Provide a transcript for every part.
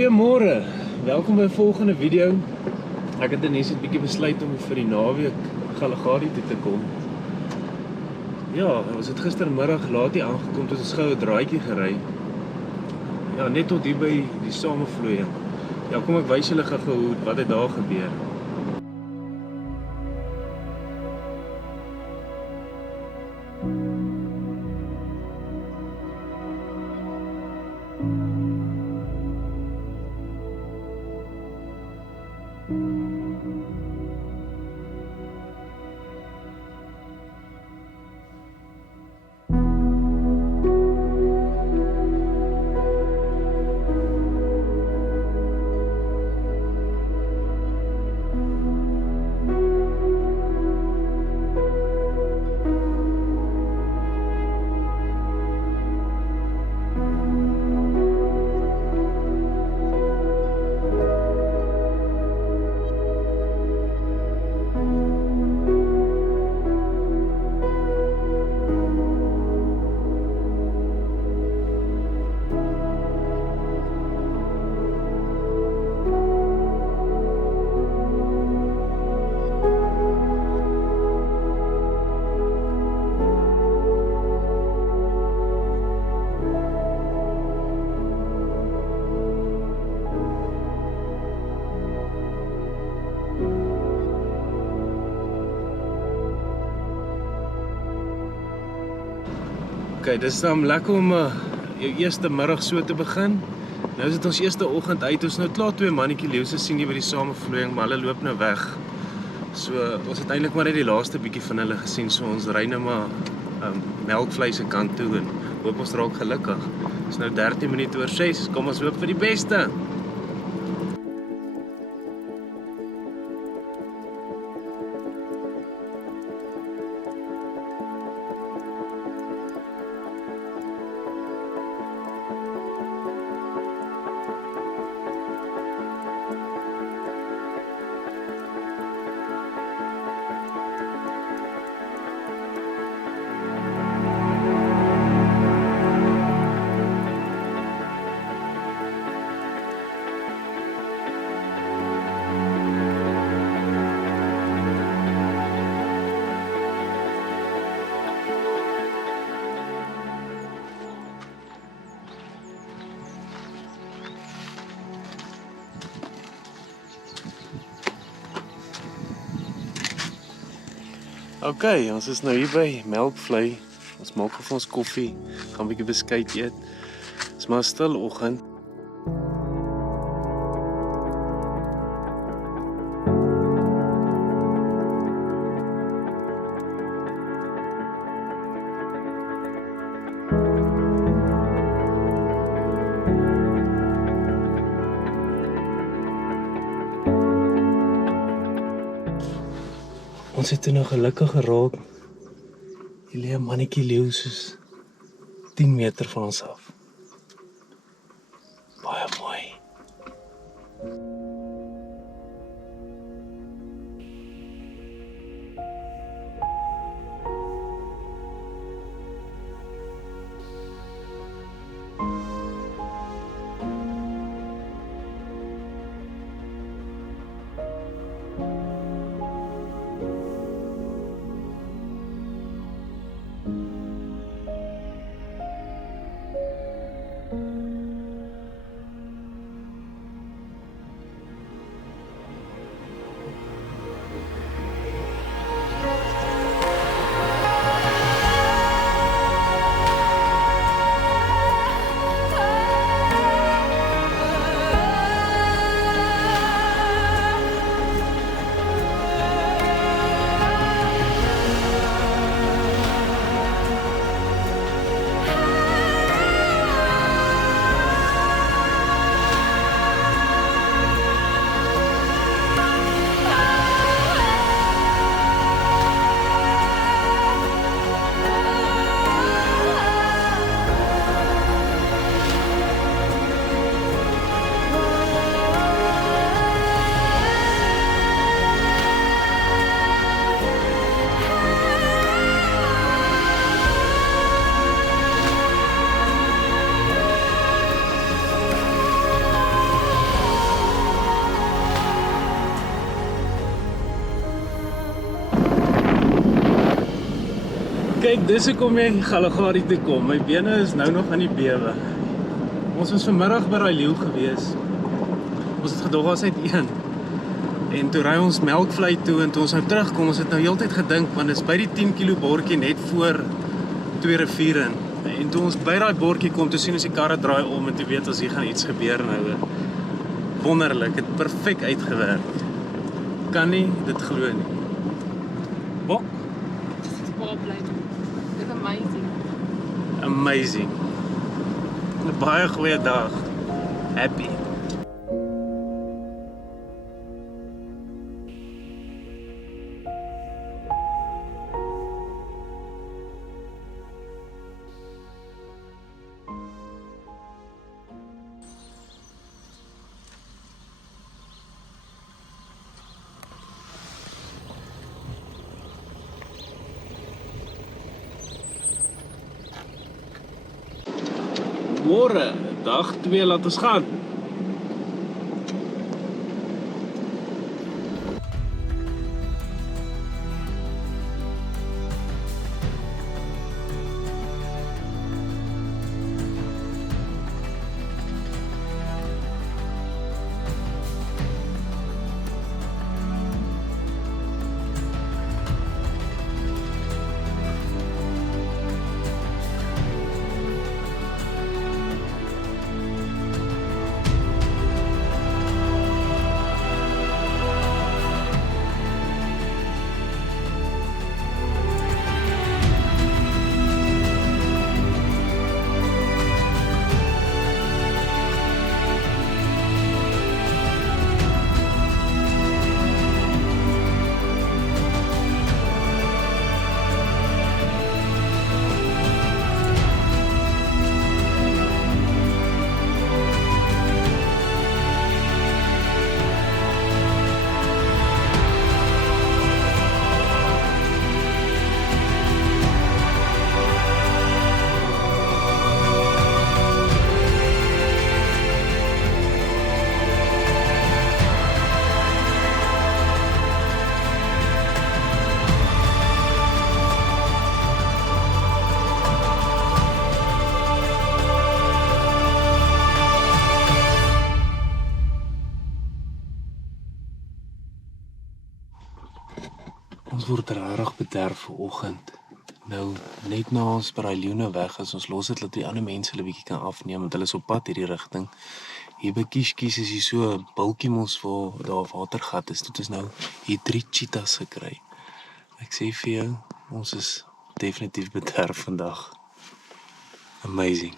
Goeiemôre, welkom by 'n volgende video. Ek het ineens 'n bietjie besluit om vir die naweek Kalahari toe te kom. Ja, ons het gistermiddag laat hier aangekom, toe ons gou 'n draaitjie gery. Ja, net tot hier by die Samevloeiing. Ja, kom ek wys julle gou wat het daar gebeur. Okay, dis dan lekker om jou eerste middag so te begin. Nou is dit ons eerste oggend uit. Ons nou klaar 2 mannetjie leeu's sien hier by die Samevloeiing, maar hulle loop nou weg. So ons het eintlik maar net die laaste bietjie van hulle gesien. So ons ry nou maar Melkvlei se kant toe en hoop ons raak gelukkig. Dit is nou 13 minute oor 6. Kom ons hoop vir die beste. Okay, ons is nou hier by Melkvlei. Ons maak vir ons koffie, gaan 'n bietjie beskuit eet. Dit is maar 'n stil oggend. Ons het toe nou gelukkig geraak. Hier lê 'n mannetjie leeu soos 10 meter van ons af. Baie mooi. Kyk, dis hoekom jy Galagari toe kom. My bene is nou nog aan die bewe. Ons was vanmiddag by daai leeu gewees. Ons het gedog ons het een. En toe ry ons Melkvlei toe en toe ons nou terugkom, ons het nou heeltyd gedink want dit is by die 10 kilo bordjie net voor Twee Riviere in. En toe ons by daai bordjie kom, toe sien ons die karre draai om en toe weet ons hier gaan iets gebeur nou. Wonderlik, het perfek uitgewerk. Kan nie dit glo nie. Bok? Dis baie bly. Dis amazing. Amazing. 'n Baie goeie dag. Happy. Môre, dag 2, laat ons gaan. Ons word rarig bederf vanoggend. Nou, net na ons by die leeu weg is, ons los dit dat die ander mense hulle bietjie kan afneem, want hulle is op pad hierdie rigting. Hier by Kies is hier so 'n bultjie mos waar daar watergat is. Dit is nou hier 3 cheetahs gekry. Ek sê vir jou, ons is definitief bederf vandag. Amazing.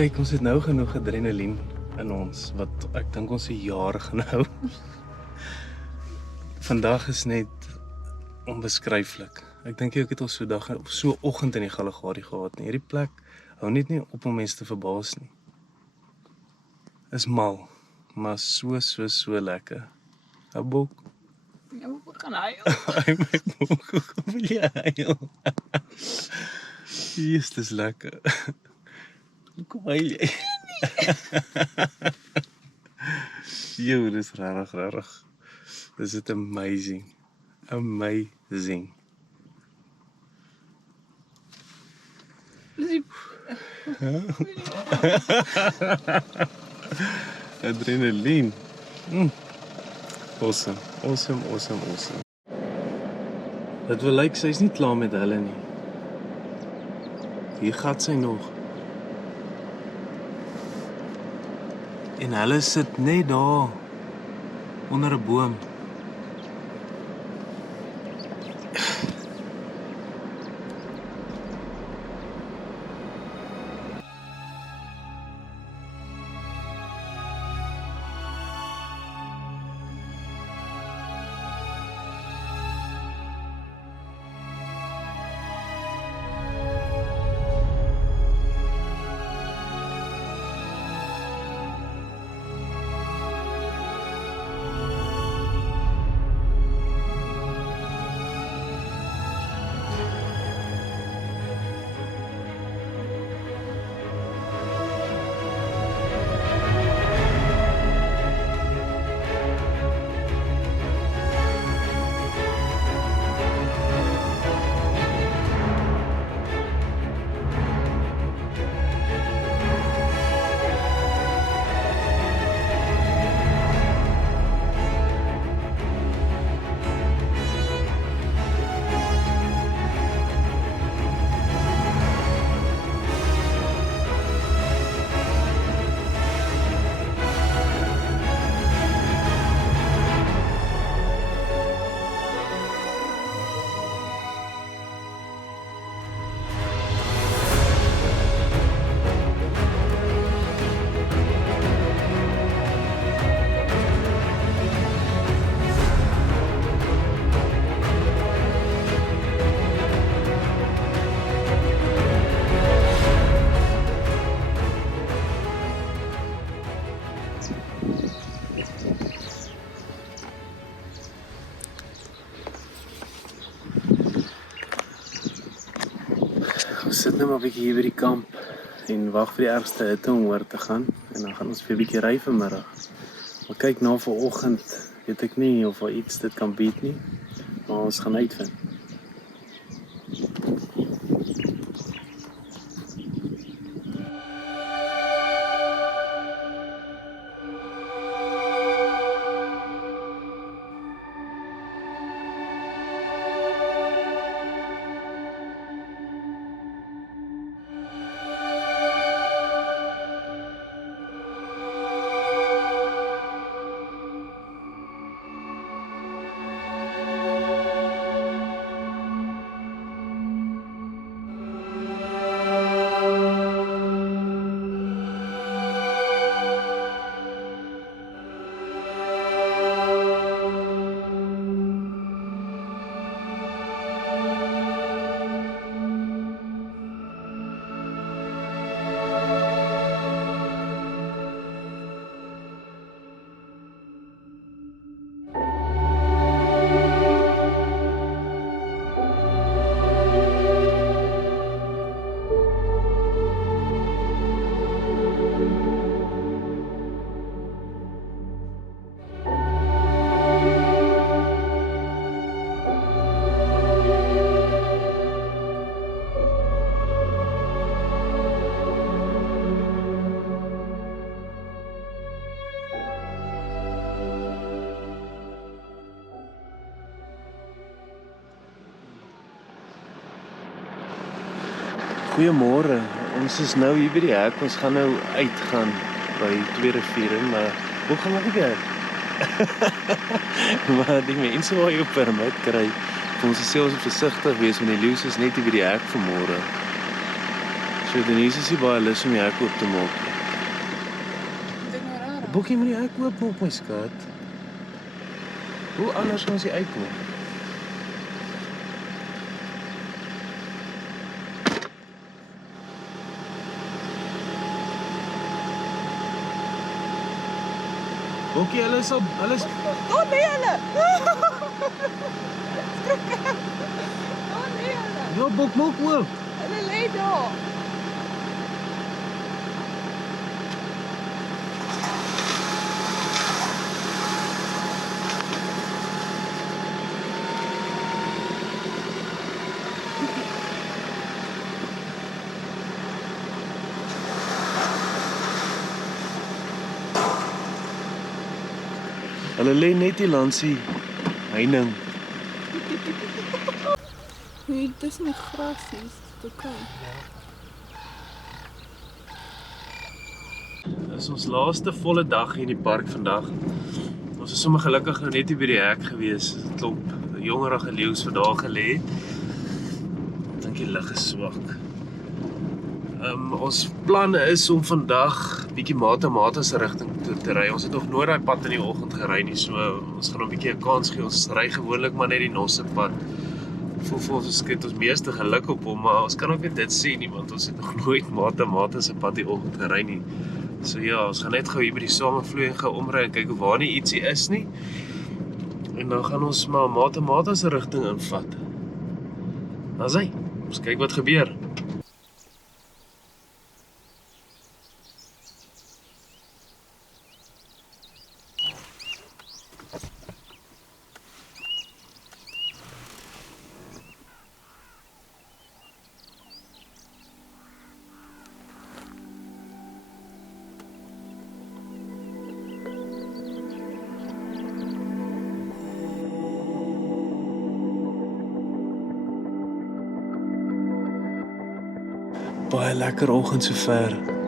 Kyk, ons het nou genoeg adrenalien in ons, wat ek dink ons 'n jaar gaan hou. Vandag is net onbeskryflik. Ek dink ek het al so oggend in die Kalahari gehad nie. Hierdie plek hou net nie op om mense te verbaas nie. Is mal, maar so lekker. 'n Bok. Ja, we gaan huil. Ai my bok, hoe wil jy huil? Dis lekker. Kom huil jy. Yo, dis rarig. Dis it amazing. Amazing. Adrenaline. Awesome. Dit wil lyk sy's nie klaar met hulle nie. Hier gaan sy nog. En hulle sit net daar onder 'n boom. Ons sit nou maar 'n bietjie hier by die kamp en wag vir die ergste hitte om oor te gaan en dan gaan ons vir 'n bietjie ry vanmiddag. Maar kyk na vanoggend, weet ek nie of daar iets dit kan beat nie, maar ons gaan uitvind. Goeiemôre. Ons is nou hier by die hek. Ons gaan nou uitgaan by Twee Riviere, maar hoe gaan ons dit? Maar die mense waar jy op permit kry, vir ons selfs versigtig wees want die leeu's is net hier by die hek vanmôre. So Denise is nie baie lus om die hek oop te maak nie. Dit nou raar. Bokkie moet die hek oop maak, my skat. Hoe anders gaan ons hier uitkom? Bokkie, hulle is... Oh nee hulle. Oh nee hulle. Ja, Bok, maak oop. Hulle lê daar. Hulle lê net hier langs die heining. Nee, dis nie grasies. Dit okay. Dit is ons laaste volle dag hier in die park vandag. Ons is sommer gelukkig nou net hier by die hek gewees. 'n Klomp jongerige leeu's vir daar gelê. Ek dink die lig is swak. Ons plan is om vandag bietjie Mata se rigting toe te ry. Ons het nog nooit daai pad in die oggend gery nie, so ons gaan 'n bietjie 'n kans gee. Ons ry gewoonlik maar net die Nosse pad. Voel vir ons skep ons meeste geluk op hom, maar ons kan ook net dit sê nie, want ons het nog nooit Mata se pad die oggend gery nie. So ja, ons gaan net gou hier by die Samevloeiing gaan omry en kyk of waar nie ietsie is nie. En dan gaan ons maar Mata se rigting invat. Dan sê, ons kyk wat gebeur. Baie lekker oggend sover.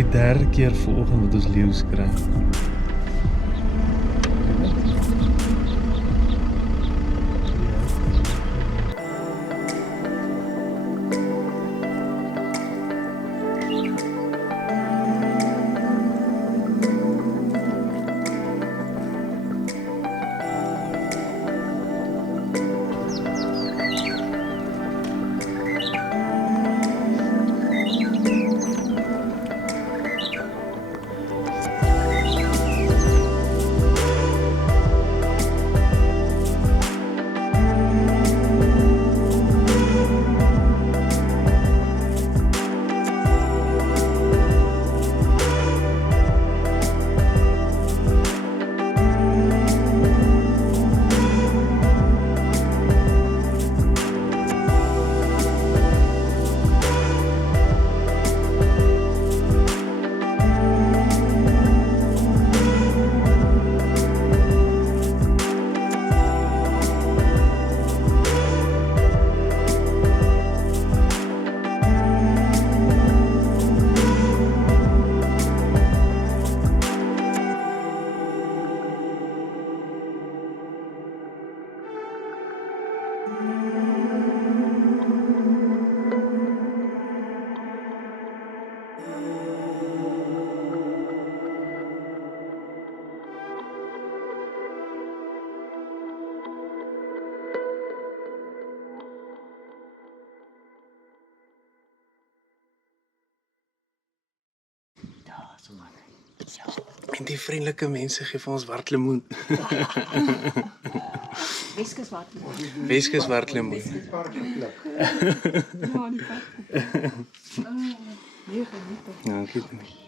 Die derde keer vanoggend wat ons leeu's kry. En die vriendelike mense gee vir ons wartlemoen. Weskus wat. Weskus wartlemoen. Ja, die pad. Nee, geniet toch. Ja, goed nie.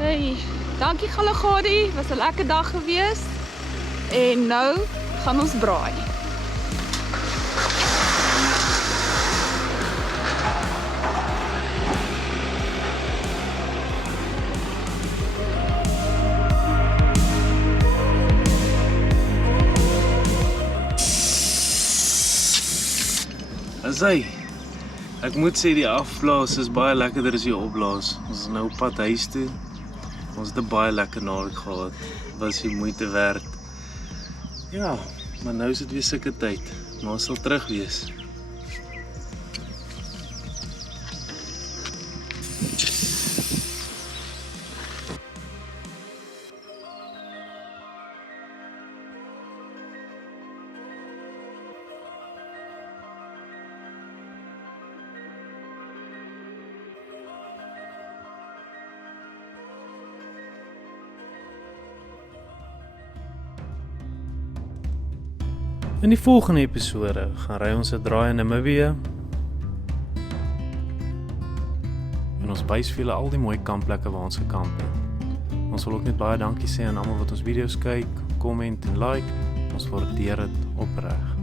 Hey, dankie Galagadi, was 'n lekker dag geweest. En nou gaan ons braai. Asai, ek moet sê die afblaas is baie lekkerder as die opblaas. Ons is nou op pad huis toe. Ons het 'n baie lekker naweek gehad. Was die moeite werd. Ja, maar nou is dit weer sulke tyd. Maar ons sal terug wees. In die volgende episode gaan ry ons 'n draai in Namibië. En ons wys vir julle al die mooi kampplekke waar ons gekamp het. Ons wil ook net baie dankie sê aan almal wat ons video's kyk, comment en like. Ons waardeer dit opreg.